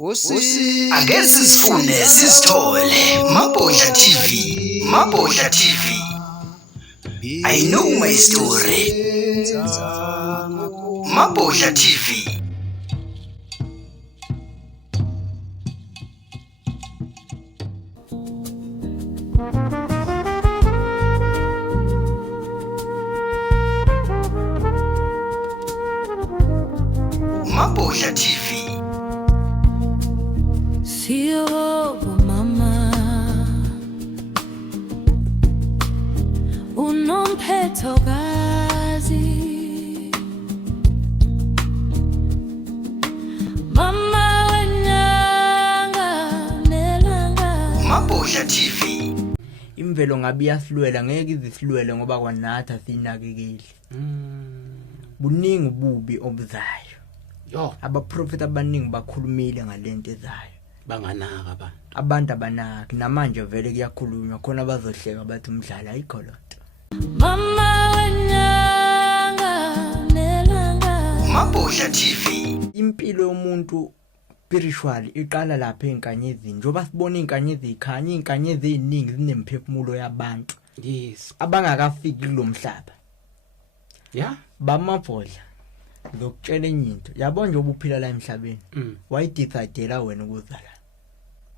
Ake sisifune sisithole Mabhodla TV. Mabhodla TV. I know my story. Mabhodla TV. Mabhodla TV. Siyobonga mama unomphethokazi mama wenyanga nelanga Mabhodla TV. Imvelo ngabe iyasilwela ngeke izisilwele ngoba kwanatha sinakekeli. Buningi ububi obuzayo. Yo, Abaprofeti abaningi bakhulumile ngalento ezayo. banganaka Abantu abanaki namanje vele kuyakhulunywa khona bazohleka bathi umdlalo ayikho lonto. mama wenyanga nelanga Mabhodla TV. Impilo yomuntu spiritual iqala lapha enkanyezini. Njoba sibona inkanyezi ikhanya, inkanyezi eziningi zinemphefumulo yabantu yes. abangakafiki kulomhlaba. Yeah. Bamabhodla ngokutshela enye into. Yabo nje obuphila la emhlabeni. Why decide wena ukuzala?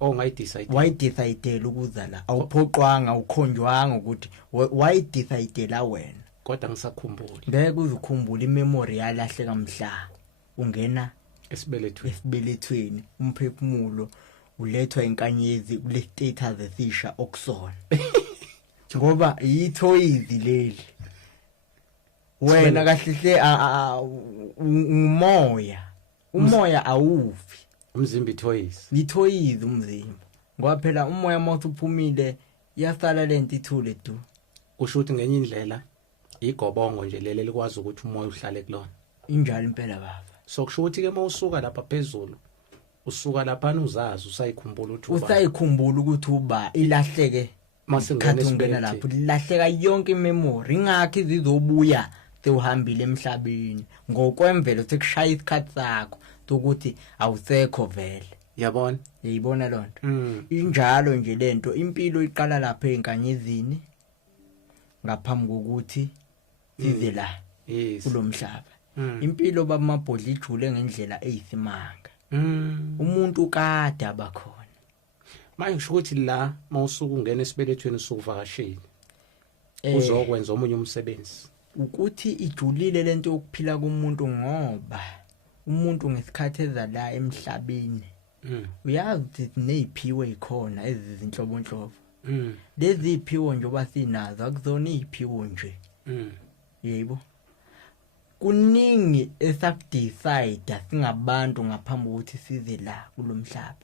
Oh, ngayidecide. Why decide ukuzala? Awuphoqwanga, ukhonjwanga ukuthi why decide wena? Kodwa ngisakhumbula Ngeke uzukhumbula imemory yalahleka mhla ungena esibelethweni. umphefumulo ulethwa inkanyezi kule status esisha okusona. Ngoba yithoyizi leli. Wena kahle umoya awufi. Umzimba ithoyisi. Lithoyizi umzimba. Ngoba phela umoya mawuthi uphumile iyasala lento ithule du. Kusho ukuthi ngenye indlela igobongo nje lele likwazi ukuthi umoya uhlale kulona. Injalo impela baba. So kusho ukuthi ke mawusuka lapha phezulu usuka lapha uzazi usayikhumbula ukuthi Usayikhumbula ukuthi uba ilahleke masingena ungena lapho ilahleka yonke imemory ingakho izizobuya sewuhambile emhlabeni ngokwemvelo sekushaya isikhathi sakho ukuthi awusekho vele. Yabona? Yayibona lonto. Injalo nje lento impilo iqala lapha enkanyezini ngaphambi kokuthi size la kulomhlaba. Impilo babamabhodla ijule ngendlela eyisimanga. Umuntu kade abakhona. Manje kusho ukuthi la mawusuka ungena esibelethweni usukuvakashela uzokwenza omunye umsebenzi Ukuthi ijulile lento yokuphila komuntu ngoba umuntu ngesikhathi ezala emhlabeni uyazi ukuthi neziphiwo ikhona ezizinhlobonhlobo. Lezi iziphiwo njoba sinazo akuzona iziphiwo nje. Yebo. Kuningi esakudecide singabantu ngaphambi kokuthi size la kulomhlaba.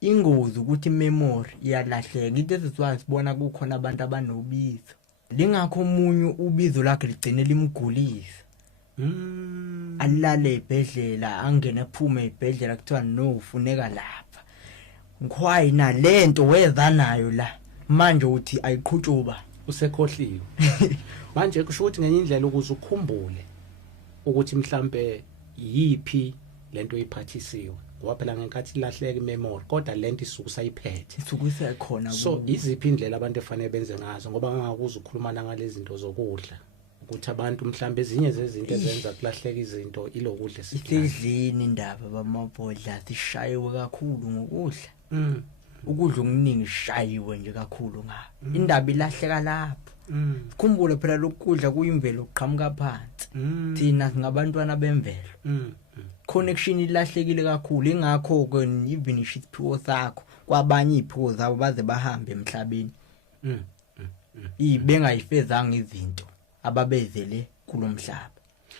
Ingozi ukuthi memory iyalahleka. Into esizwayo sibona kukhona abantu abanobizo. Lingakho umunye ubizo lakhe ligcine limgulisa. Alale ebhedlela angene ephume ebhedlela kuthiwa no ufuneka lapha. Ngikhwayi na lento weza nayo la. Manje uthi ayiqhutshuba usekhohliwe. Manje kusho ukuthi ngenye indlela ukuze ukhumbule ukuthi mhlambe yipi lento iphathisiwe. Ngoba phela ngenkathi ilahleka imemory kodwa lento isuku sayiphethe. isuku isekhona. So iziphi indlela abantu efanele benze ngazo ngoba ngangakuza ukukhulumana ngalezi zinto zokudla ukuthi abantu mhlambe ezinye zezinto ezenza kulahleka izinto ilokudla isidlini indaba bamabhodla sishayiwe kakhulu ngokudla. Ukudla okuningi shayiwe nje kakhulu ngapha. Indaba ilahleka lapho. Sikhumbule phela lokudla kuyimvelo oqhamuka phansi. Thina singabantwana bemvelo. Connection ilahlekile kakhulu ingakho ke even isiphiwo sakho kwabanye iziphiwo zabo baze bahambe emhlabeni. Bengayifezanga izinto ababezele kulomhlaba.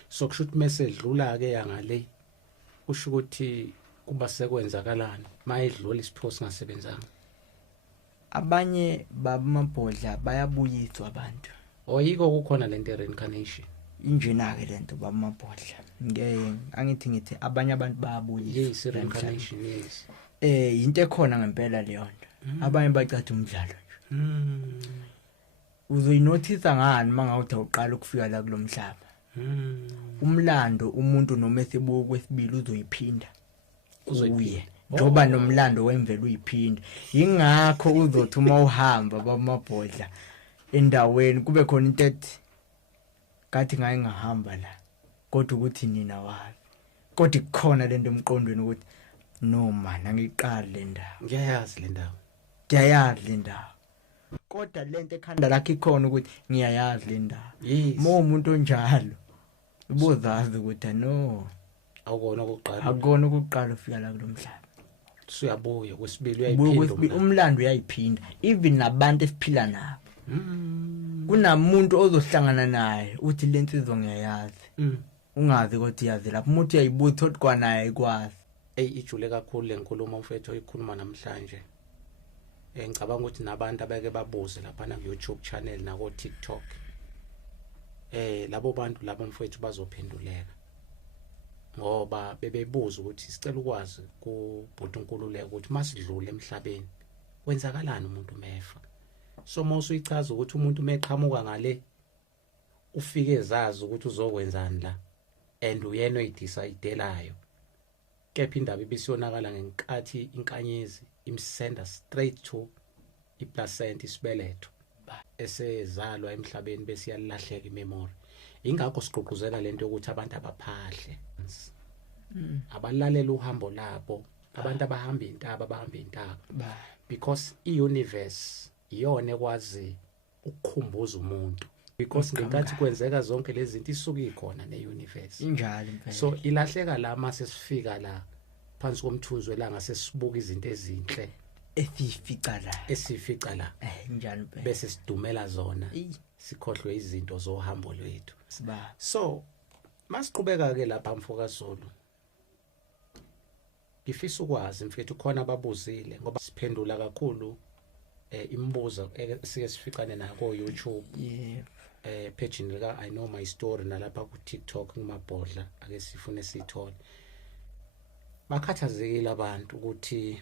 So kusho ukuthi mase edlula ke yangale kusho ukuthi kuba sekwenzakalani mayedlula isiphiwo singasebenzanga. Abanye babamabhodla bayabuyiswa abantu. Oyiko kukhona lento reincarnation. Injena ke lento babamabhodla. Ngithi abanye abantu bayabuyiswa. Yes, reincarnation yes. Into ekhona ngempela leyo nto. Abanye bacatha umdlalo nje. Uzoyinothisa ngani mangawuthi uqala ukufika la kulomhlaba? Umlando umuntu noma esebuka kwesibili uzoyiphinda. Uye njoba nomlando wemvelo uyiphinda ingakho uzothi uma uhamba bamabhodla endaweni kube khona into ethi kathi ngaye ngahamba la kodwa ukuthi nina wazi kodwa kukhona lento emqondweni ukuthi no man angiqali le ndawo ngiyayazi le ndawo ngiyayazi le ndawo kodwa lento ekhanda lakhe ikhona ukuthi ngiyayazi le ndawo yes mo umuntu onjalo ubozazi ukuthi no akukona ukuqala ufika la kulomhlaba siyabuya kwesibili uyayiphinda umlando uyayiphinda even nabantu esiphila nabo kunamuntu ozohlangana naye uthi lensizwa ngiyayazi ungazi ukuthi yazi lapho umuntu uyayibuthi ukuthi kwanaye ayikwazi ijule kakhulu lenkulumo mfethu oyikhuluma namhlanje ngicabanga ukuthi nabantu abake babuze lapha na YouTube channel na ko TikTok labo bantu labo mfethu bazophenduleka ngoba bebebuza ukuthi sicela ukwazi kubhuti uNkululeko ukuthi masidlule emhlabeni kwenzakalani umuntu mefa so mose uyichaza ukuthi umuntu meqhamuka ngale ufike ezazi ukuthi uzokwenzani la and uyena oyidecidelayo kepha indaba ibisiyonakala ngenkathi inkanyezi imsenda straight to iplacenta isibeletho esezalwa emhlabeni bese yalahleka imemory ingakho siqoquzela lento ukuthi abantu abaphahle abalalela uhambo labo abantu abahamba intaba because iuniverse iyona ekwazi ukukhumbuza umuntu because ngenkathi kwenzeka zonke lezi zinto isuka ikhona neuniverse injalo impela so ilahleka la mase sifika la phansi komthunzi welanga sesibuka izinto ezinhle esifica la injalo impela bese sidumela zona sikhohlwe izinto zohambo lwethu so masiqhubeka ke lapha mfoka Zulu ngifisa ukwazi mfethu khona ababuzile ngoba siphendula kakhulu imibuzo esike sificane nayo ko YouTube page nika I know my story nalapha ku TikTok ngimabhodla ake sifune sithole bakhathazekile abantu ukuthi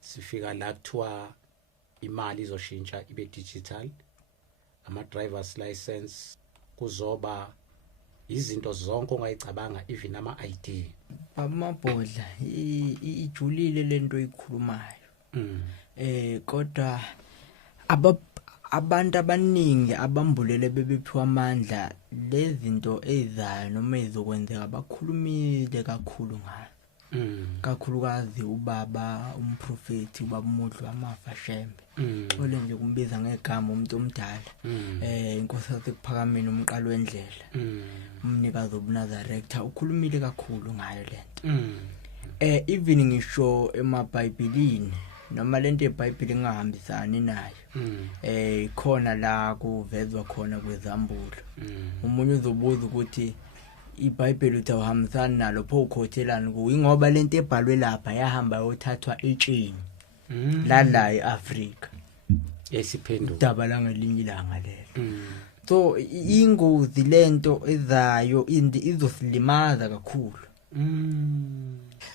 sifika la kuthiwa imali izoshintsha ibe digital ama driver's license kuzoba izinto zonke ongayicabanga even ama ID amabhodla ijulile lento oyikhulumayo kodwa abantu abaningi abambulele bebephiwa amandla lezinto ezayo noma ezokwenzeka bakhulumile kakhulu ngayo kakhulukazi ubaba umprofeti ubaba uModlo amafa Shembe ole nje kumbiza ngegama umuntu omdala inkosi yasePhakameni umqalo wendlela umnikazi obuNazaretha ukhulumile kakhulu ngayo lento even ngisho emabhayibhelini noma lento eBhayibheli ngahambisani nayo khona la kuvezwa khona kwezambulo umunye uzobuza ukuthi iBhayibheli uthi awuhambisani nalo pho ukhothelani ku ingoba lento ebhalwe lapha yahamba yothathwa etsheni la eAfrika esiphenduka daba la ngelinye ilanga lelo so ingozi lento ezayo izosilimaza kakhulu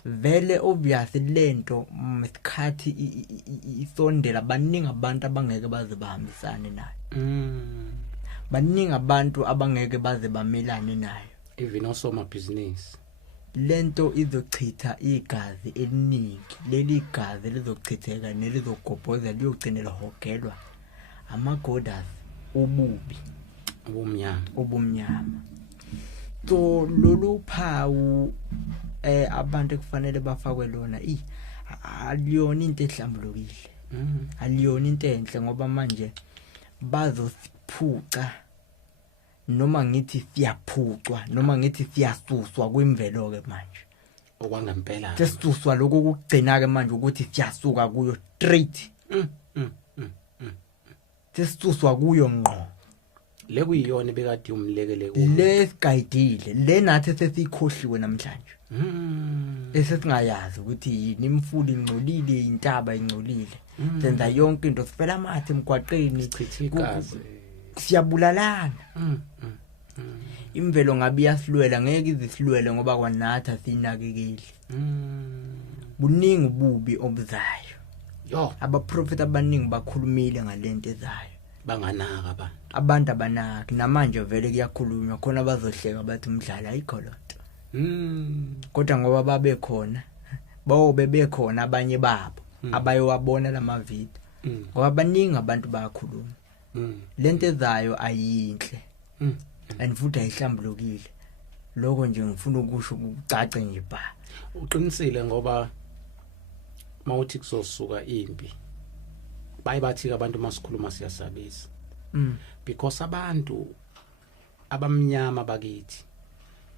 vele obviously lento isikhathi isondela baningi abantu abangeke baze bahambisane nayo baningi abantu abangeke baze bamelane nayo even also my business lento izochitha igazi eliningi leli gazi lizochitheka nelizogobhoza liyogcinela hogelwa amagodas ububi ubumnyama so lolu phawu abantu kufanele bafakwe lona aliyona into ehlambulukile aliyona into enhle ngoba manje bazosiphuca noma ngithi siyaphucwa noma ngithi siyasuswa kwimvelo ke manje okwangempela sesisuswa lokho kugcina ke manje ukuthi siyasuka kuyo straight sesisuswa kuyo ngqo lekuyiyona bekade umlekele ku lesigayidile le nathi sesikhohliwe namhlanje esesingayazi ukuthi yini imfula ingcolile intaba ingcolile senza yonke into sifela amathe emgwaqeni chithikazi siyabulalana imvelo ngabe yasilwela ngeke izisilwele ngoba kwanathi asinakekeli buningi ububi obuzayo abaprofeti abaningi bakhulumile ngalento ezayo banganaka abantu abanaki namanje vele kuyakhulunywa khona bazohleka bathi umdlalo ayikho lonto kodwa ngoba babe khona bawobe bekhona abanye babo abayowabona lama video ngoba baningi abantu bayakhuluma lento ezayo ayinhle and futhi ayihlambulukile lokho nje ngifuna ukusho ukucace nje ba uqinisile ngoba mawuthi kuzosuka impi bayibathi abantu masikhuluma siyasabisa because abantu abamnyama bakithi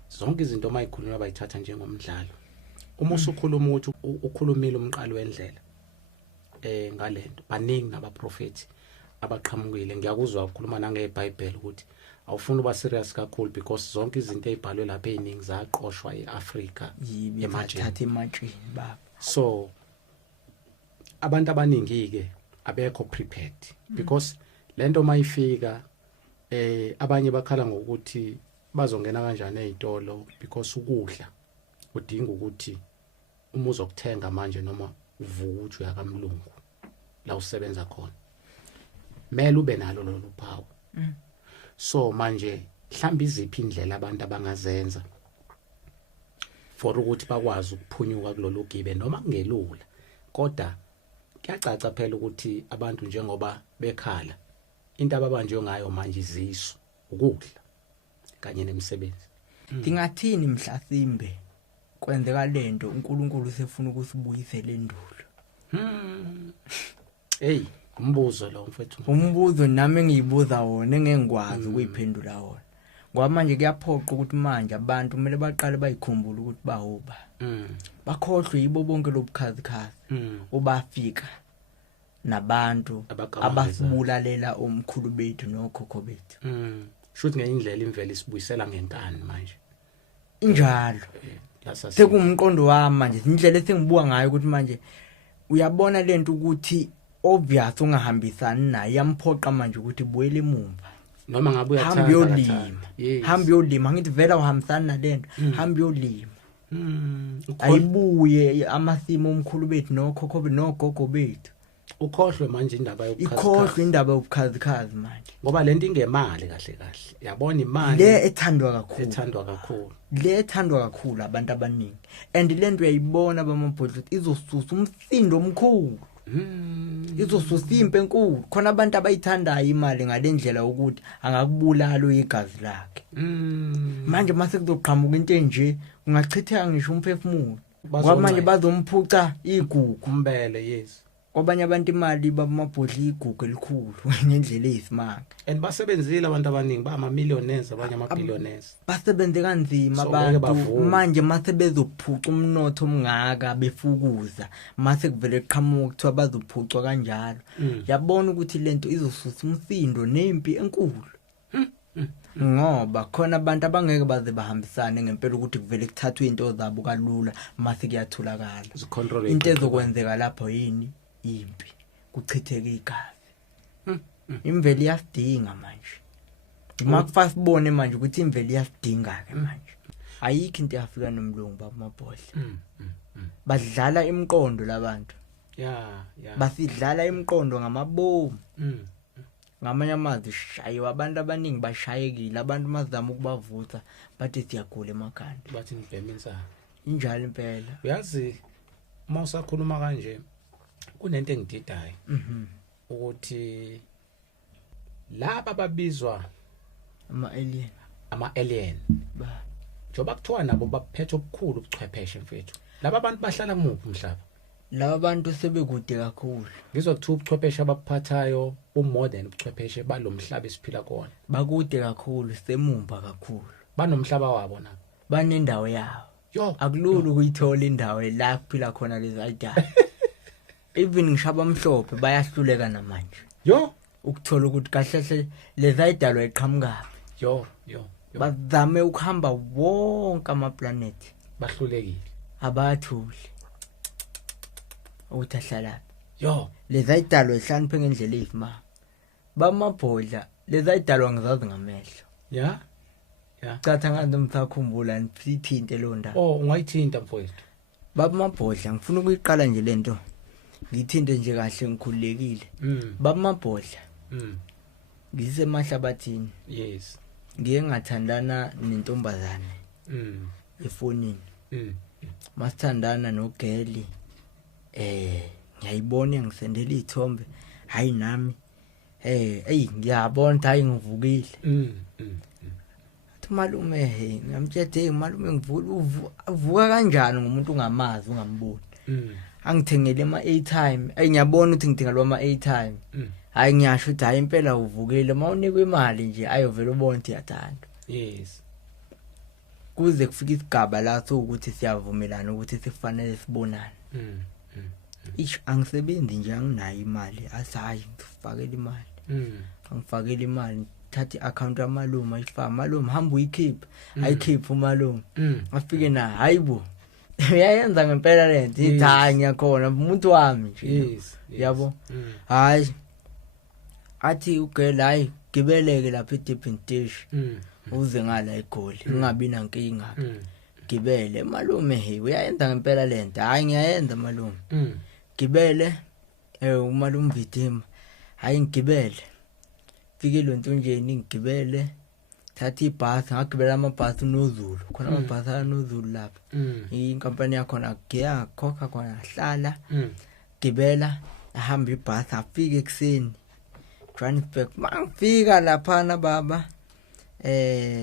zonke izinto mayikhuluma bayithatha njengomdlalo uma usukhuluma ukuthi ukhulumile umqalo wendlela ngalento baningi nabaprofeti abaqhamukile ngiyakuzwa ukukhuluma nangeBhayibheli ukuthi awufuna uba serious kakhulu because zonke izinto ezibhalwe lapha eziningi zaqoshwa eAfrika emajini baba so abantu abaningi ke abekho prepared because lento mayifika abanye bakhala ngokuthi bazongena kanjani ezitolo because ukudla udinga ukuthi uma uzokuthenga manje noma uvuka uthi uyakamlungu la usebenza khona mele ube nalo lolu phawu so manje mhlawumbe iziphi indlela abantu abangazenza for ukuthi bakwazi ukuphunyuka kulolu gibe noma kungelula kodwa kuyacaca phela ukuthi abantu njengoba bekhala into ababanjwe ngayo manje izisu ukudla kanye nemisebenzi Dingathini mhlasimbe kwenzeka lento uNkulunkulu sefuna ukusibuyisela endulo hey umbuzo lo mfethu umbuzo nami ngiyibuza wona engengikwazi ukuyiphendula wona ngoba manje kuyaphoqa ukuthi manje abantu kumele baqale bayikhumbule ukuthi bahoba bakhohlwe yibo bonke lobukhazikhazi ubafika nabantu abasibulalela omkhulu bethu nokhokho bethu shuthi ngeindlela imvelo isibuyisela ngenkani manje injalo sekumqondo wami manje indlela esengibuka ngayo ukuthi manje uyabona lento ukuthi obvious ungahambisani naye yamphoqa manje ukuthi buyele emumva noma ngabe uyathanda hamba yolima ngithi vela uhambisana nalento hamba yolima ayibuye amasimo omkhulu bethu nokhokho bethu nogogo bethu ukhohlwe manje indaba ikhohlwe indaba yobukhazikhazi manje ngoba lento ingemali kahle kahle yabona imali le ethandwa kakhulu abantu abaningi and lento uyayibona bamabhodlela izosusa umsindo omkhulu izosusa impe enkulu khona abantu abayithandayo imali ngalendlela ukuthi angakubulala igazi lakhe manje mase kuzoqhamuka into enje ungachitheka ngisho umphefumulo ngoba manje bazomphuca igugu kumbele yes kwabanye abantu imali bamabhodlela igugu elikhulu ngendlela eyisimanga and basebenzile abantu abaningi ba ama millionaires abanye ama billionaires basebenze kanzima abantu manje mase bezophuca umnotho omngaka befukuza mase kuvele qhamuka kuthiwa bazophucwa kanjalo yabona ukuthi lento izosusa umsindo nempi enkulu ngoba khona abantu abangeke baze bahambisane ngempela ukuthi kuvele kuthathwe into zabo kalula mase kuyatholakala into ezokwenzeka lapho yini impi kuchitheke igazi imveli yasidinga manje makufasa sibone manje ukuthi imveli yasidinga ke manje ayikho into yafika nomlungu bamabhodlela badlala imiqondo labantu basidlala imiqondo ngamabomu ngamanye amazwi shayiwa abantu abaningi bashayekile abantu mazama ukubavutha bathi siyagula emakhanda bathi nibhema insana injalo impela uyazi uma usakhuluma kanje kunento engididayo ukuthi laba babizwa ama alien ba njoba kuthiwa nabo baphethe obukhulu ubuchwepheshe mfethu laba abantu bahlala kumuphi umhlaba laba bantu sebekude kakhulu ngizokuthiwa ubuchwepheshe abaphathayo umodern ubuchwepheshe balomhlaba esiphila kuona bakude kakhulu semumba kakhulu banomhlaba wabo nabo banendawo yawo akulula ukuyithola indawo la kuphila khona lezi ayidala even ngishaba amhlophe bayahluleka namanje ukuthola ukuthi kahle lezi ayidalwa iqhamukapi bazame ukuhamba wonke ama planet bahlulekile abathuli uthahlala lezi ayidalwa ihlaniphe ngendlela ezimanga bamabhodla lezi ayidalwa ngizazi ngamehlo Catha ngathi msakhumbula nithinte lo ndaba ungayithinta mfowethu babamabhodla ngifuna ukuyiqala nje lento ngithinte nje kahle ngikhululekile babamabhodla ngisemahlabathini yes ngiye ngathandana nentombazane efonini masithandana nogeli ngiyayibona ngisendela izithombe hayi nami ngiyabona hayi ngivukile malume ngamthethe malume ngivuka kanjani ngomuntu ungamazi ungamboni angithengele ama airtime ngiyabona ukuthi ngidinga ama airtime hayi ngiyasho ukuthi hayi impela uvukile mawunikwe imali nje ayovela ubona ukuthi yathanda yes kuze kufike isigaba la sokuthi siyavumelana ukuthi sifanele sibonane ish angisebenzi nje anginayo imali asayi ngifakela imali angifakela imali thathi account yamalume ayifaka malume hamba uyikhipha ayikhipha umalume afike na hayibo uyayenza ngempela lento ithi ngiyakhona umuntu wami nje yabo hayi athi ugela hayi gibeleke lapha eDurban Dish uze ngala eGoli ungabi nankinga gibele malume uyayenza ngempela lento hayi ngiyayenza malume gibele umalume Vidima hayi ngigibele fike lonto nje ngigibele thathi ibhasi ngagibela amabhasi noZulu khona amabhasi anoZulu lapha inkampani yakho nagiya khokha khona hlala gibela ahamba ibhasi afike ekseni Johannesburg mangifika lapha na baba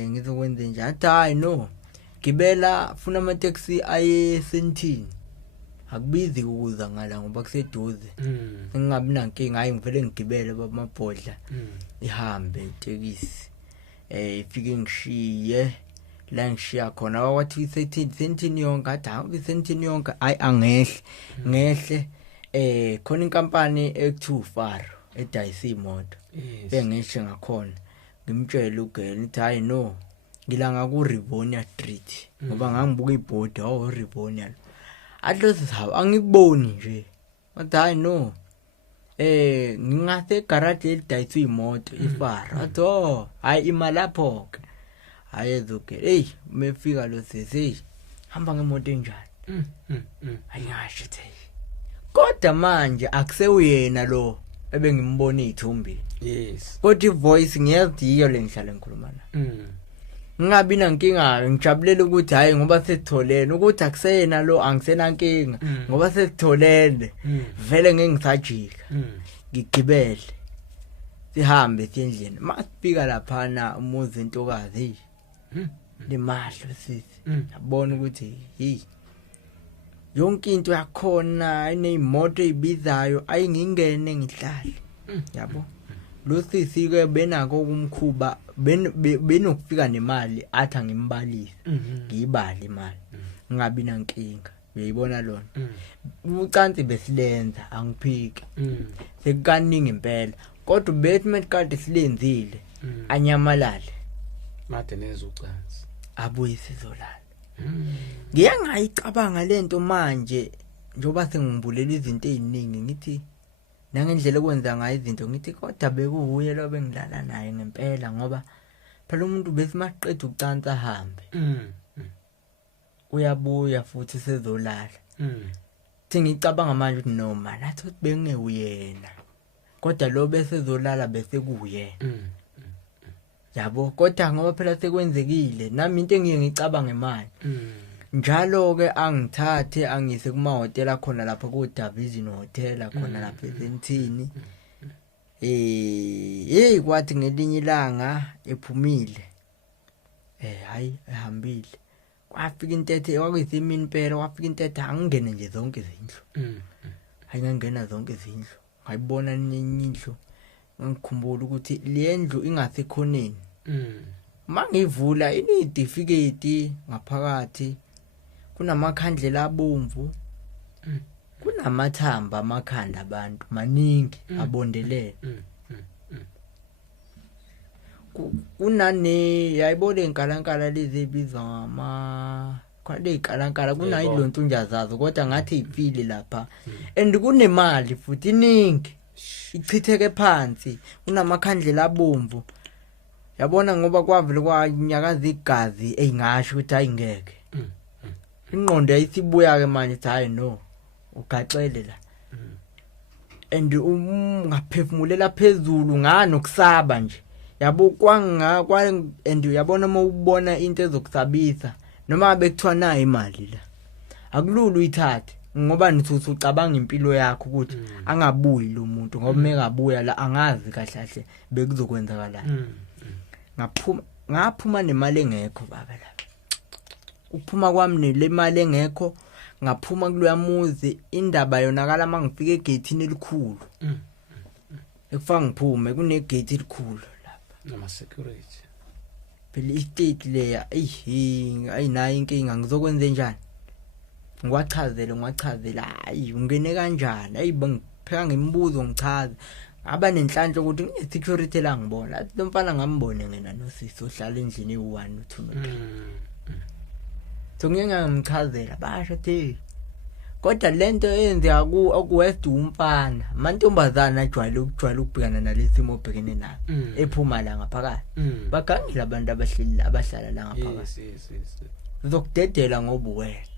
ngizokwenza njani hayi no gibela funa ama taxi aye Sentini akubizi ukuza ngala ngoba kuseduze ngingabi nankinga hayi ngivele ngigibele baba mabhodla ihambe itekisi ifike ngishiye la ngishiya khona wathi Sentini yonke athi Sentini yonke hayi angehle ngehle khona inkampani ekuthiwa Faro edayisa imoto bengisho ngakhona ngimtshela ugela ukuthi hayi no ngilanga ku Rivonia Street ngoba ngangibuka ibhodi Rivonia adlozi sawo angikuboni nje wathi hayi no ngingase garage elidayisa imoto iFaro athi hayi imali lapho ke ayezoke mefika lo sisi hamba ngemoto enjani ayasho thi kodwa manje akusewuyena lo ebengimbona izithombe yes kodwa ivoice ngiyaziyo lengihlala ngikhuluma na ngingabi nankinga ngijabulela ukuthi hayi ngoba sesitholene ukuthi akusena lo angisena nkinga ngoba sesitholene vele ngeke ngisajika ngigibele sihambe endlini masifika lapha na umuzi intokazi limahlo sisi yabona ukuthi yonke into yakhona ineyimoto ezibizayo ayingingene ngihlale yabo lo sisi ke benako ukumkhuba benokufika nemali athi ngimbalise ngiyibali imali ngabi nankinga uyayibona lona ucansi besilenza angiphiki sekukaningi impela kodwa bethi medikade silenzile anyamalale made nezucansi abuye sizolala ngiyangayicabanga lento manje njoba sengimbulela izinto eziningi ngithi nangendlela okwenza ngayo izinto ngithi kodwa bekuhuye lo bengilala naye ngempela ngoba phela umuntu besimaqeda ucansi ahambe uyabuya futhi sezolala thi ngicabanga manje ukuthi noma nathi bengewuyena kodwa lo bese zolala bese kuyena yabo kodwa ngoba phela sekwenzekile nami into engiye ngicabanga imali njalo ke angithathe angise kuma hotel akhona lapha ku Division Hotel khona lapha eSentini kwathi ngelinye ilanga ephumile hayi ehambile kwafika intethe kwakuyisimini impela kwafika intethe angingene nje zonke izindlu hayi ngangena zonke izindlu ngayibona nenye indlu ngikhumbula ukuthi lendlu ingasekhoneni mangivula inicertificate ngaphakathi kunamakhandlela abomvu kunamathamba amakhanda abantu maningi abondelene kunane yayibona inkalankala lezi ebizwa ngama kwale inkalankala kunayilonto njazazo kodwa ngathi ipili lapha and kunemali futhi iningi ichitheke phansi kunamakhandlela abomvu yabona ngoba kwavile kwanyakaza igazi eyingasho ukuthi ayingeke ingqondo yayisibuya ke manje hayi no ugaxele la and ungaphefumulela phezulu nganokusaba nje yabo and yabona uma ubona into ezokusabisa noma bekuthiwa na imali la akululu uyithathe ngoba nithuthi ucabanga impilo yakho ukuthi angabuyi lo muntu ngoba mekabuya la angazi kahle kahle bekuzokwenzakala ngaphuma nemali engekho baba la ukuphuma kwami le mali engekho ngaphuma kuloya muzi indaba yonakala mangifika egate elikhulu ekufaka ngiphume kune gate elikhulu lapha nama security phela istate leya ayinayo inkinga ngizokwenza njani ngwachazela hayi ungene kanjani ayibangipheka ngimbuzo ngichaza aba nenhlanhla ukuthi nginesecurity la ngibona lo mfana ngambone ngena nosisi ohlala endlini e1 u2 so ngiyangimchazela basho thi kodwa lento eyenzeka ku West umfana amantombazana ajwayele ukubhekana nalesimo obhekene nayo ephuma la ngaphakathi bagangile abantu abahlala la ngaphakathi yes uzokudedela ngoba wena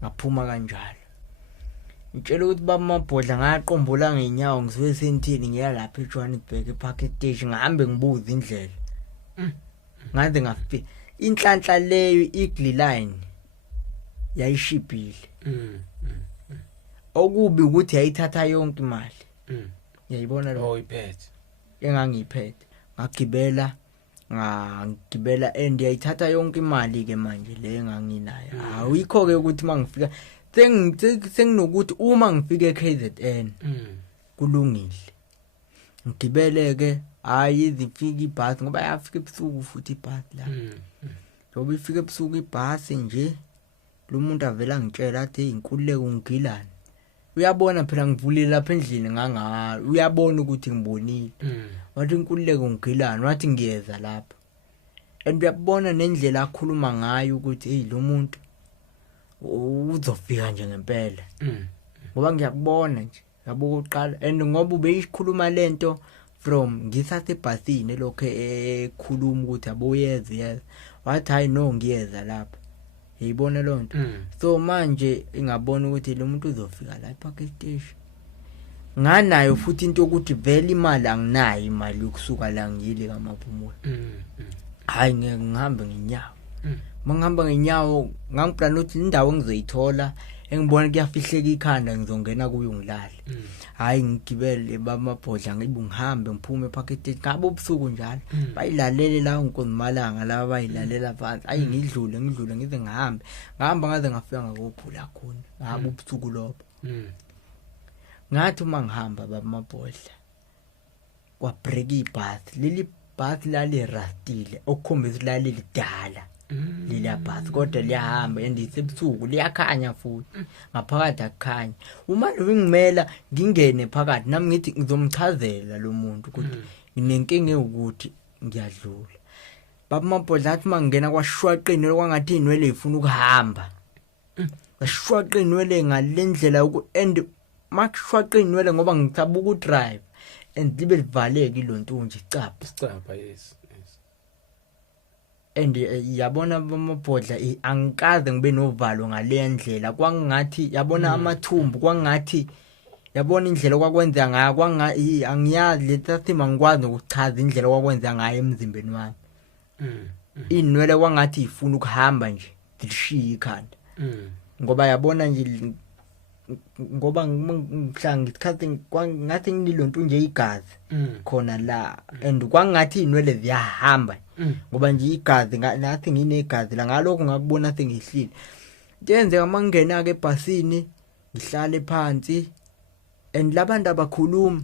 ngaphuma kanjalo ngitshela ukuthi bamabhodla ngaqombola ngenyawo ngisiwe sentini ngiya lapha eJohannesburg ePark Station ngahambe ngibuza indlela ngaze ngafika inhlanhla leyo Eagle Line yayishibhile okubi ukuthi yayithatha yonke imali yayibona lo iphethe engangiphethe ngagibela and yayithatha yonke imali ke manje le enganginayo awuyikho ke ukuthi mangifika senginokuthi uma ngifika eKZN kulungile ngigibeleke hayi izifika ibhasi ngoba yafika ebusuku futhi ibhasi la ngoba ifika ebusuku ibhasi nje lo muntu avela ngitshela athi inkululeko ngigilana uyabona phela ngivulile lapha endlini nganga uyabona ukuthi ngibonile wathi inkululeko ngigilana wathi ngiyeza lapha and uyabona nendlela akhuluma ngayo ukuthi hey lo muntu uzofika nje ngempela ngoba ngiyakubona nje yabo uqala and ngoba ubeyikhuluma lento from ngisathe ebhasini lokho ekhuluma ukuthi aboyeze wathi hayi no ngiyeza lapha yayibona lonto so manje ingabona ukuthi lo muntu uzofika la ePark Station nganayo futhi into ukuthi vele imali anginayo imali yokusuka la ngiyile kaMaphumulo hayi ngihambe ngenyawo mangihamba ngenyawo ngangiplan ukuthi indawo engizoyithola engibona kuyafihleka ikhanda ngizongena kuyo ngilale hayi ngigibele bamabhodla ngibe ngihambe ngiphume ePark Station ngabe ubusuku njalo bayilalele la uNkonzimalanga laba bayilalela phansi ayi ngidlule ngize ngihamba ngaze ngafika ngakophula khona ngabe ubusuku lobo ngathi uma ngihamba bamabhodla kwa break ibhasi leli bhasi lali rastile okukhombisa lali lidala lila bhasi kodwa liyahamba endisebusuku liyakhanya futhi ngaphakathi akukhanya uma lo ngimela ngingene phakathi nami ngithi ngizomchazela lo muntu ukuthi nginenkinga ukuthi ngiyadlula babamabhodla athi mangena kwashwaqini lokwangathi inwele ifuna ukuhamba kwashwaqini inwele ngalendlela and makushwaqini inwele ngoba ngithabuka ukudrive and libe livaleke ilonto nje icapha yes and yabona bamabhodla angikaze ngibe novalo ngale ndlela kwangathi yabona amathumbu kwangathi yabona indlela kwakwenza ngayo kwangathi angiyazi lethathi mangikwazi ukuchaza indlela kwakwenza ngayo emzimbeni wami inwele kwangathi ifuna ukuhamba nje lishiya ikhanda ngoba yabona nje ngoba ngihlanga isikhathi kwangathi ngilonto nje igazi khona la and kwangathi inwele ziyahamba ngoba nje igazi nathi nginegazi la ngalokho ngakubona sengihlile njenze amangena ke ebhasini ngihlale phansi and labantu abakhuluma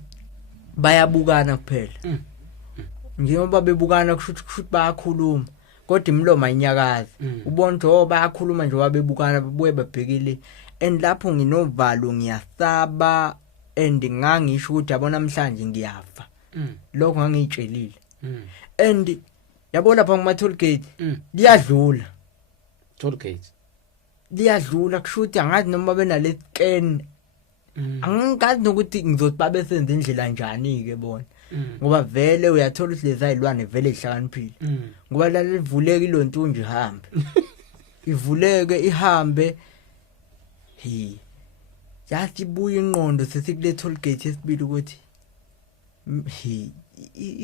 bayabukana kuphela njengoba bebukana kushuthi bayakhuluma kodwa imlomo ayinyakazi ubona nje bayakhuluma nje wabebukana babuye babhekile and lapho nginovalo ngiyasaba and ngangisho ukuthi yabona namhlanje ngiyafa lokho ngangitshelile and yabo lapha ngama toll gate liyadlula toll gate liyadlula kushuthi angazi noma benale scan angikazi nokuthi ngizothi babe senze indlela njani ke bona ngoba vele uyathola ukuthi lezayilwane vele ihlakaniphile ngoba la livuleka ilonto nje ihambe ivuleke ihambe yathi ibuye ingqondo sesikule toll gate yesibili ukuthi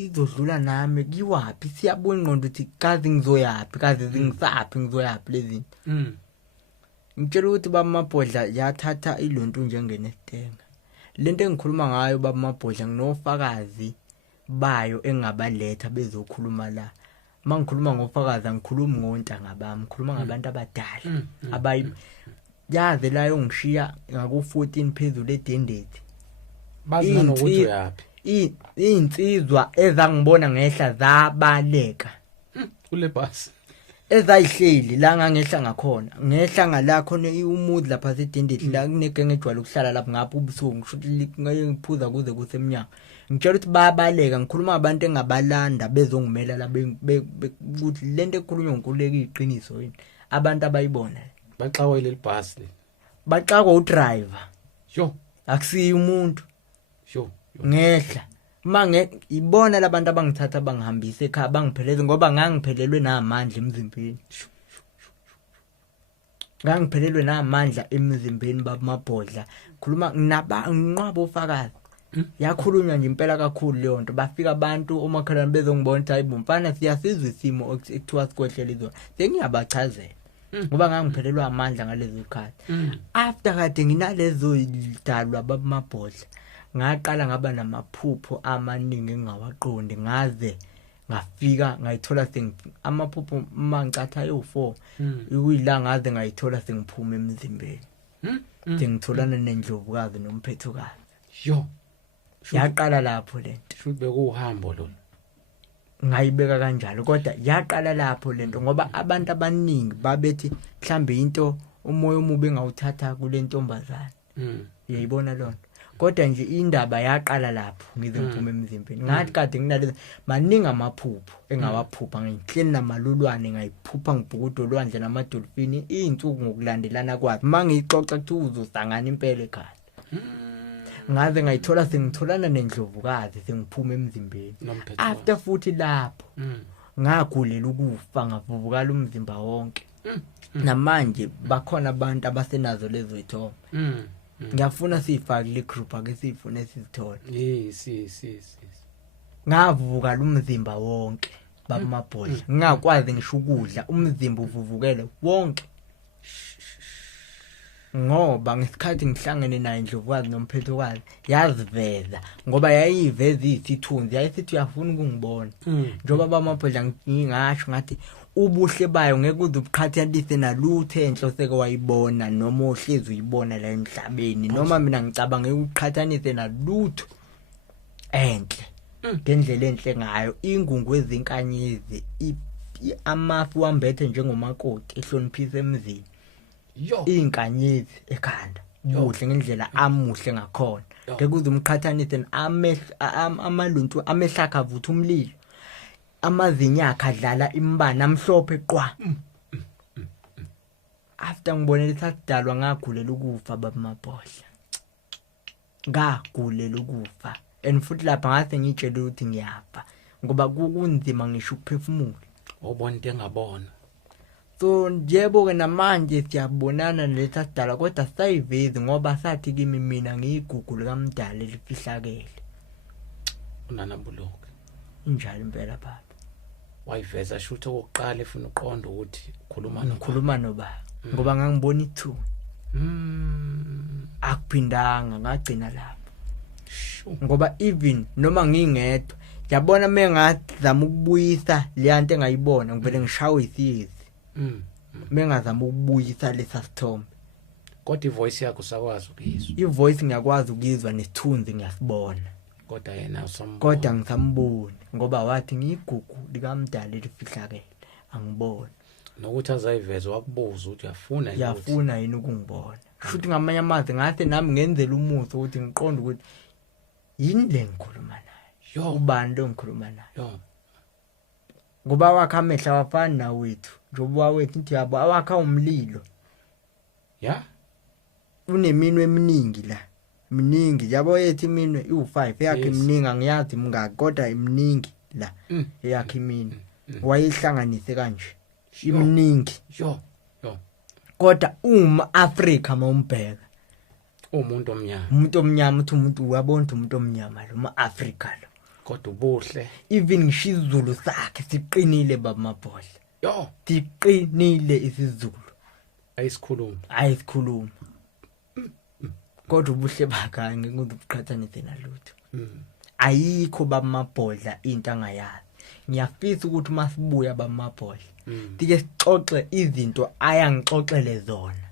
izodlula nami kiwapi siyabuya ingqondo ukuthi kazi ngizoyapi kazi zingisaphi ngizoyapi lezi ngitshela ukuthi baba Mabhodla yathatha iluntu njengenestenga. Lento engikhuluma ngayo baba Mabhodla nginofakazi bayo engabaletha bezokhuluma la. Mangikhuluma ngofakazi angikhulumi ngontanga bami, ngikhuluma ngabantu abadala abayi yaze la yongishiya ngaku 14 phezulu eDendeti. Bazi nokuthi uyapi. Insizwa ezangibona ngehla zabaleka Kule bus. ezayihleli la ngangehla ngakhona ngehla ngala khona umuzi lapha eDendeti la kunegenge ejwayele ukuhlala lapha ngapha ubusuku ngisho ngiphuza kuze kusemnyango. Ngitshela ukuthi bayabaleka ngikhuluma abantu engabalanda bezongimela la ukuthi lento ekhulunywa ngikuleka iqiniso yini abantu abayibona Baxawa ile bus le. baxakwa udriver Yo, akusiyi umuntu yo. ngehla mange ibona labantu abangithatha bangihambisa ekhaya bangipheleze ngoba ngangiphelelwe namandla emzimbeni. Ngangiphelelwe namandla emzimbeni baba Mabhodla khuluma nginqwaba ufakazi. Yakhulunywa nje impela kakhulu leyo nto bafika abantu omakhelwane bezongibona ukuthi hayibo mfana siyasizwa isimo ekuthiwa sikwehlele izona. Sengiyabachazela ngoba ngangiphelelwe amandla ngalezo ikhathi. After kade nginalezo idalwa baba Mabhodla ngaqala ngaba namaphupho amaningi engawaqondi ngaze ngafika ngayithola amaphupho mangicatha yo4 ikuyila ngaze ngayithola sengiphuma emzimbeni. Sengitholana nendlovukazi nomphethukazi. Yo. Yaqala lapho lento. Futhi bekuhambo lo. Ngayibeka kanjalo kodwa yaqala lapho lento ngoba abantu abaningi babethi mhlambe into umoya omubi engawuthatha kule ntombazana. Uyayibona lona. Kodwa nje indaba yaqala lapho ngize ngiphume emzimbeni. Ngathi kade nginalezi maningi amaphupho engawaphupha ngihleli namalulwane ngayiphupha ngibhukudo olwandle namadolphini izinsuku ngokulandelana kwazi. Mangixoxa kuthi uzosangana impela ekhaya. Ngaze ngayithola sengitholana nendlovukazi sengiphuma emzimbeni. After futhi lapho ngagulela ukufa ngavuvukala umzimba wonke. Namanje bakhona abantu abasenazo lezo ithombe. Ngiyafuna sifake le group ake sifune sizithole. Yes. Ngavuka umzimba wonke baba Mabhodla. Ngingakwazi ngisho ukudla umzimba uvuvukele wonke. Ngoba ngesikhathi ngihlangene naye indlovukazi nomphethukazi yaziveza ngoba yayiveza isithunzi yayisithi uyafuna ukungibona. Njoba baba Mabhodla ngingasho ngathi ubuhle bayo ngeke uzubuqhathanise nalutho enhloseke wayibona noma ohlezi uyibona la emhlabeni noma mina ngicabanga ukuqhathanise nalutho enhle ngendlela enhle ngayo ingungu ezinkanyezi amafu wambethe njengomakoti ehloniphisa emzini. Yo, inkanyezi ekhanda ubuhle ngendlela amuhle ngakhona ngeke uzumqhathanise amaluntu amehlaka avutha umlilo amazinyakha adlala imbana amhlophe qwa. After ngibonela isasidalwa ngagulela ukufa baba Mabhodla. Ngagulela ukufa and futhi lapha ngase ngitshela ukuthi ngiyafa ngoba kunzima ngisho ukuphefumula. Ubona into engabona. So yebo ke namanje siyabonana nelesasidalwa kodwa sayivezi ngoba sathi kimi mina ngiyigugu likamdala elifihlakele. Unanambuluke. Injalo impela baba. Wayiveza shuthe okokuqala efuna uqonda ukuthi ukhuluma noba ngoba ngangibona ithu. Akuphindanga ngagcina lapho. Ngoba even noma ngingedwa yabona mengazama ukubuyisa leyanto engayibona ngivele ngishawe isiyezi. Mengazama ukubuyisa lesa sithombe. Kodwa ivoice yakho sakwazi ukuyizwa. Ivoice ngiyakwazi ukuyizwa nesithunzi ngiyasibona. Kodwa yena usambona. Kodwa ngisambona ngoba wathi ngigugu likamdala elifihlakele angibona. Nokuthi azayiveza wakubuza ukuthi uyafuna yini ukungibona. Futhi ngamanye amazwi ngathi nami ngenzela umuso ukuthi ngiqonde ukuthi yini le ngikhuluma nayo. Ubani lo ngikhuluma nayo. Ngoba wakha amehla wafana nawethu. Njoba wethu nti yabo awakha umlilo. Ya? Uneminwe eminingi la. Miningi yabo yethi iminwe u5 yakhe iminingi angiyazi mngaki kodwa iminingi la yakhe iminwe. Wayihlanganise kanje. Iminingi. Yo. Kodwa uma Africa mawumbheka umuntu omnyama uthi umuntu uyabona umuntu omnyama lo ma Africa lo. Kodwa ubuhle. Even ngisizulu sakhe siqinile baba Mabhodla. Yo, siqinile isizulu. ayisikhuluma ayisikhuluma kodwa ubuhle bakhe ngeke ubuqhathanise nalutho ayikho bamabhodla into angayazi ngiyafisa ukuthi masibuya bamabhodla dike sixoxe izinto ayangixoxele zona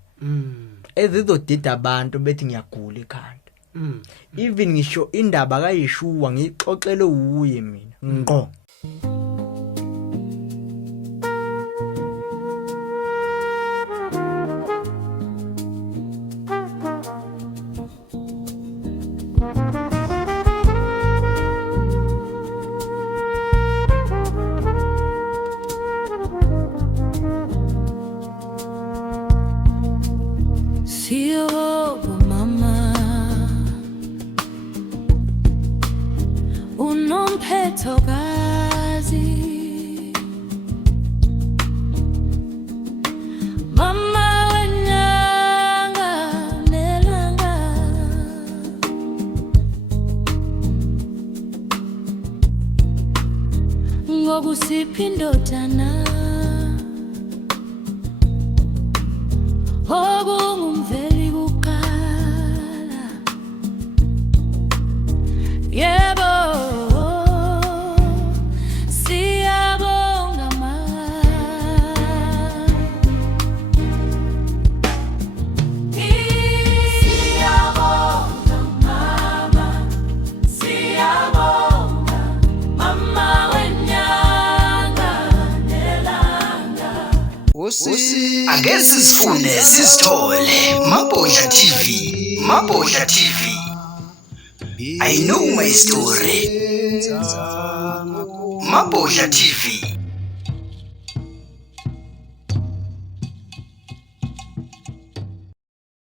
ezizodida abantu bethi ngiyagula ekhanda even ngisho indaba kayishuwa ngixoxele uye mina ngqo Tokazi Mama wenyanga nelanga Ngokusiphi indodana Okungumveli kuqala Yebo Ake sisifune sisithole Mabhodla TV. Mabhodla TV. I know my story. Mabhodla TV.